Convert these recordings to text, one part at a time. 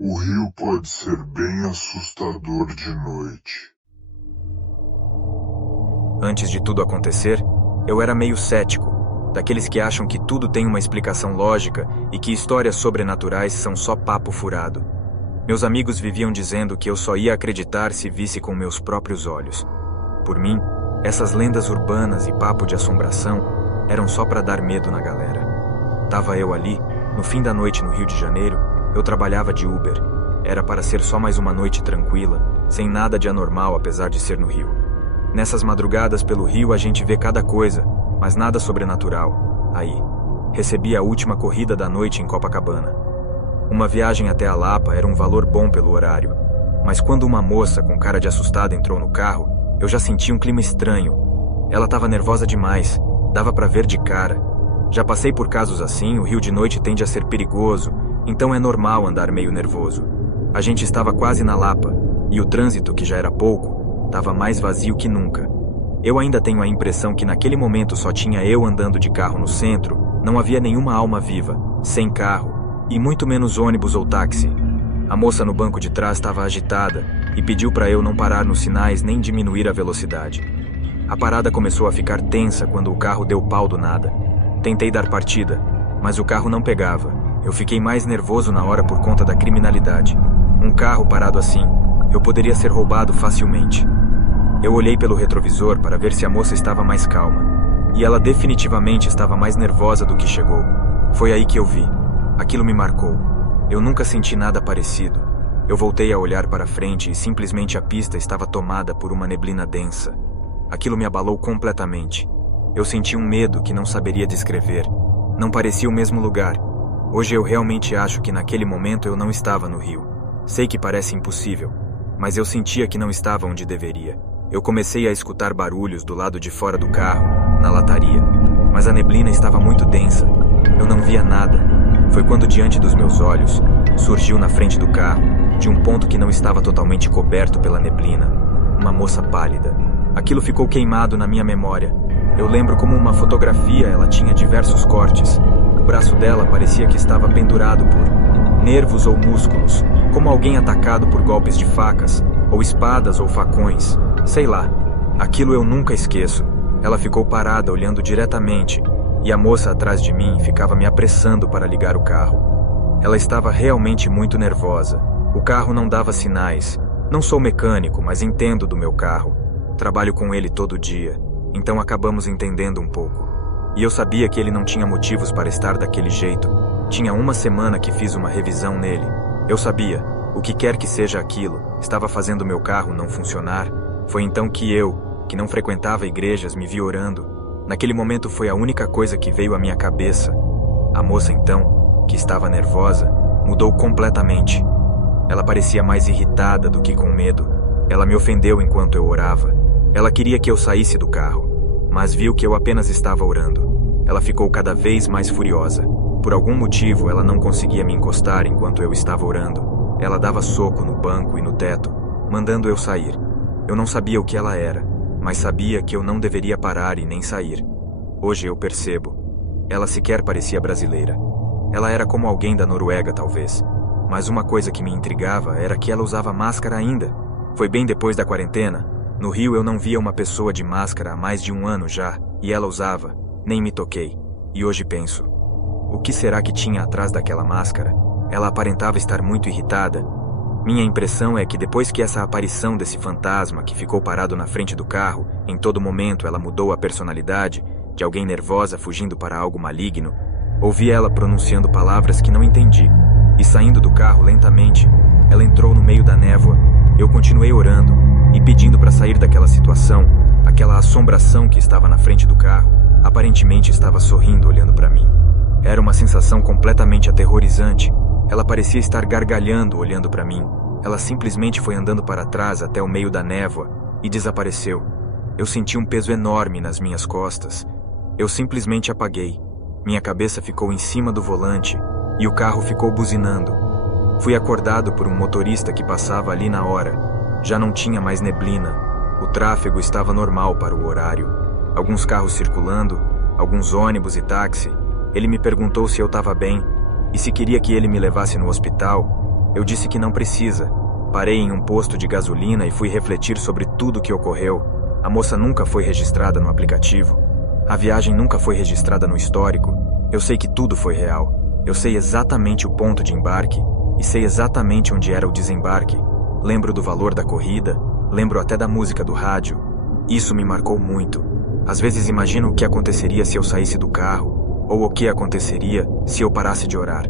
O rio pode ser bem assustador de noite. Antes de tudo acontecer, eu era meio cético, daqueles que acham que tudo tem uma explicação lógica e que histórias sobrenaturais são só papo furado. Meus amigos viviam dizendo que eu só ia acreditar se visse com meus próprios olhos. Por mim, essas lendas urbanas e papo de assombração eram só para dar medo na galera. Tava eu ali, no fim da noite no Rio de Janeiro, eu trabalhava de Uber. Era para ser só mais uma noite tranquila, sem nada de anormal apesar de ser no Rio. Nessas madrugadas pelo Rio a gente vê cada coisa, mas nada sobrenatural. Aí, recebi a última corrida da noite em Copacabana. Uma viagem até a Lapa era um valor bom pelo horário, mas quando uma moça com cara de assustada entrou no carro, eu já senti um clima estranho. Ela estava nervosa demais, dava para ver de cara. Já passei por casos assim, o Rio de noite tende a ser perigoso, então é normal andar meio nervoso. A gente estava quase na Lapa, e o trânsito, que já era pouco, estava mais vazio que nunca. Eu ainda tenho a impressão que naquele momento só tinha eu andando de carro no centro, não havia nenhuma alma viva, sem carro, e muito menos ônibus ou táxi. A moça no banco de trás estava agitada e pediu para eu não parar nos sinais nem diminuir a velocidade. A parada começou a ficar tensa quando o carro deu pau do nada. Tentei dar partida, mas o carro não pegava. Eu fiquei mais nervoso na hora por conta da criminalidade. Um carro parado assim, eu poderia ser roubado facilmente. Eu olhei pelo retrovisor para ver se a moça estava mais calma. E ela definitivamente estava mais nervosa do que chegou. Foi aí que eu vi. Aquilo me marcou. Eu nunca senti nada parecido. Eu voltei a olhar para frente e simplesmente a pista estava tomada por uma neblina densa. Aquilo me abalou completamente. Eu senti um medo que não saberia descrever. Não parecia o mesmo lugar. Hoje eu realmente acho que naquele momento eu não estava no Rio. Sei que parece impossível, mas eu sentia que não estava onde deveria. Eu comecei a escutar barulhos do lado de fora do carro, na lataria, mas a neblina estava muito densa. Eu não via nada. Foi quando diante dos meus olhos, surgiu na frente do carro, de um ponto que não estava totalmente coberto pela neblina, uma moça pálida. Aquilo ficou queimado na minha memória. Eu lembro como uma fotografia, ela tinha diversos cortes. O braço dela parecia que estava pendurado por nervos ou músculos, como alguém atacado por golpes de facas, ou espadas ou facões, sei lá. Aquilo eu nunca esqueço. Ela ficou parada olhando diretamente, e a moça atrás de mim ficava me apressando para ligar o carro. Ela estava realmente muito nervosa. O carro não dava sinais. Não sou mecânico, mas entendo do meu carro. Trabalho com ele todo dia, então acabamos entendendo um pouco. E eu sabia que ele não tinha motivos para estar daquele jeito. Tinha uma semana que fiz uma revisão nele. Eu sabia, o que quer que seja aquilo, estava fazendo meu carro não funcionar. Foi então que eu, que não frequentava igrejas, me vi orando. Naquele momento foi a única coisa que veio à minha cabeça. A moça então, que estava nervosa, mudou completamente. Ela parecia mais irritada do que com medo. Ela me ofendeu enquanto eu orava. Ela queria que eu saísse do carro, mas viu que eu apenas estava orando. Ela ficou cada vez mais furiosa. Por algum motivo, ela não conseguia me encostar enquanto eu estava orando. Ela dava soco no banco e no teto, mandando eu sair. Eu não sabia o que ela era, mas sabia que eu não deveria parar e nem sair. Hoje eu percebo. Ela sequer parecia brasileira. Ela era como alguém da Noruega, talvez. Mas uma coisa que me intrigava era que ela usava máscara ainda. Foi bem depois da quarentena. No Rio eu não via uma pessoa de máscara há mais de um ano já, e ela usava. Nem me toquei. E hoje penso, o que será que tinha atrás daquela máscara? Ela aparentava estar muito irritada. Minha impressão é que depois que essa aparição desse fantasma que ficou parado na frente do carro, em todo momento ela mudou a personalidade, de alguém nervosa fugindo para algo maligno, ouvi ela pronunciando palavras que não entendi, e saindo do carro lentamente, ela entrou no meio da névoa. Eu continuei orando, e pedindo para sair daquela situação. Aquela assombração que estava na frente do carro, aparentemente estava sorrindo olhando para mim. Era uma sensação completamente aterrorizante. Ela parecia estar gargalhando olhando para mim. Ela simplesmente foi andando para trás até o meio da névoa e desapareceu. Eu senti um peso enorme nas minhas costas. Eu simplesmente apaguei. Minha cabeça ficou em cima do volante e o carro ficou buzinando. Fui acordado por um motorista que passava ali na hora. Já não tinha mais neblina. O tráfego estava normal para o horário. Alguns carros circulando, alguns ônibus e táxi. Ele me perguntou se eu estava bem e se queria que ele me levasse no hospital. Eu disse que não precisa. Parei em um posto de gasolina e fui refletir sobre tudo o que ocorreu. A moça nunca foi registrada no aplicativo. A viagem nunca foi registrada no histórico. Eu sei que tudo foi real. Eu sei exatamente o ponto de embarque e sei exatamente onde era o desembarque. Lembro do valor da corrida, lembro até da música do rádio. Isso me marcou muito. Às vezes imagino o que aconteceria se eu saísse do carro, ou o que aconteceria se eu parasse de orar.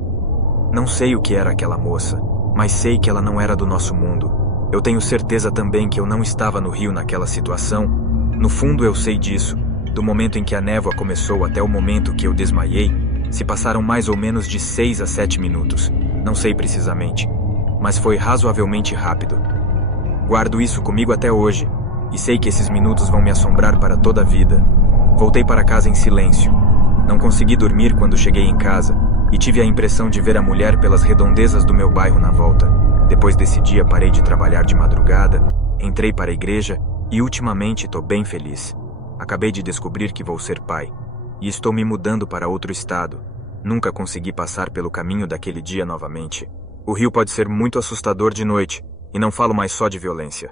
Não sei o que era aquela moça, mas sei que ela não era do nosso mundo. Eu tenho certeza também que eu não estava no rio naquela situação. No fundo eu sei disso. Do momento em que a névoa começou até o momento que eu desmaiei, se passaram mais ou menos de 6 a 7 minutos. Não sei precisamente, mas foi razoavelmente rápido. Guardo isso comigo até hoje, e sei que esses minutos vão me assombrar para toda a vida. Voltei para casa em silêncio. Não consegui dormir quando cheguei em casa, e tive a impressão de ver a mulher pelas redondezas do meu bairro na volta. Depois desse dia parei de trabalhar de madrugada, entrei para a igreja e ultimamente estou bem feliz. Acabei de descobrir que vou ser pai, e estou me mudando para outro estado. Nunca consegui passar pelo caminho daquele dia novamente. O rio pode ser muito assustador de noite, e não falo mais só de violência.